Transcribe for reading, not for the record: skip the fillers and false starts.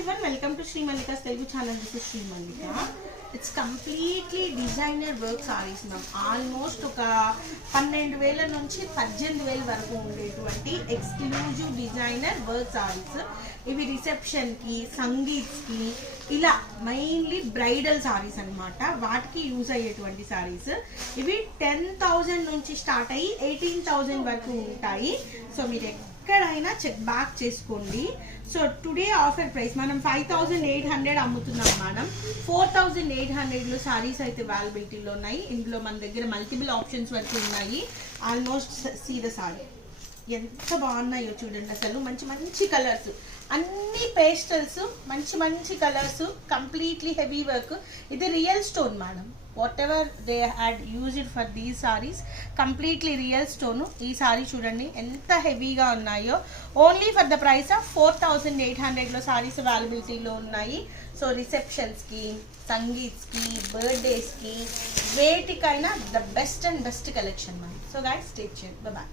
everyone, welcome to Sri Mallika's Telugu channel. This is Sri Mallika. It's completely designer work sarees ma'am. Almost ఒక 12,000 నుంచి 18,000 వరకు ఉండేటువంటి exclusive designer work saris. ఇవి రిసెప్షన్కి, సంగీత్కి, ఇలా mainly bridal saris అనమాట. వాటికి యూజ్ అయ్యేటువంటి సారీస్. ఇవి 10,000 నుంచి స్టార్ట్ అయ్యి 18,000 వరకు ఉంటాయి. సో మీరు ఎక్కడైనా చెక్ బ్యాక్ చేసుకోండి. సో టుడే ఆఫర్ ప్రైస్ మనం 5,800 అమ్ముతున్నాం మేడం. 4,800లో సారీస్ అయితే అవైలబిలిటీలో ఉన్నాయి. ఇందులో మన దగ్గర మల్టిపుల్ ఆప్షన్స్ వరకు ఉన్నాయి. ఆల్మోస్ట్ సీ ద సారీ ఎంత బాగున్నాయో చూడండి. అసలు మంచి మంచి కలర్స్, అన్ని పేస్టల్స్, మంచి మంచి కలర్స్, కంప్లీట్లీ హెవీ వర్క్. ఇది real stone madam. Whatever they had used for these saris completely real stone. ఈ సారీ చూడండి ఎంత హెవీగా ఉన్నాయో. Only for the price of 4,800లో సారీస్ అవైలబిలిటీలో ఉన్నాయి. సో రిసెప్షన్స్కి, సంగీత్స్కి, బర్త్డేస్కి, వేటికైనా the best and best collection ma'am. So guys stay tuned. Bye.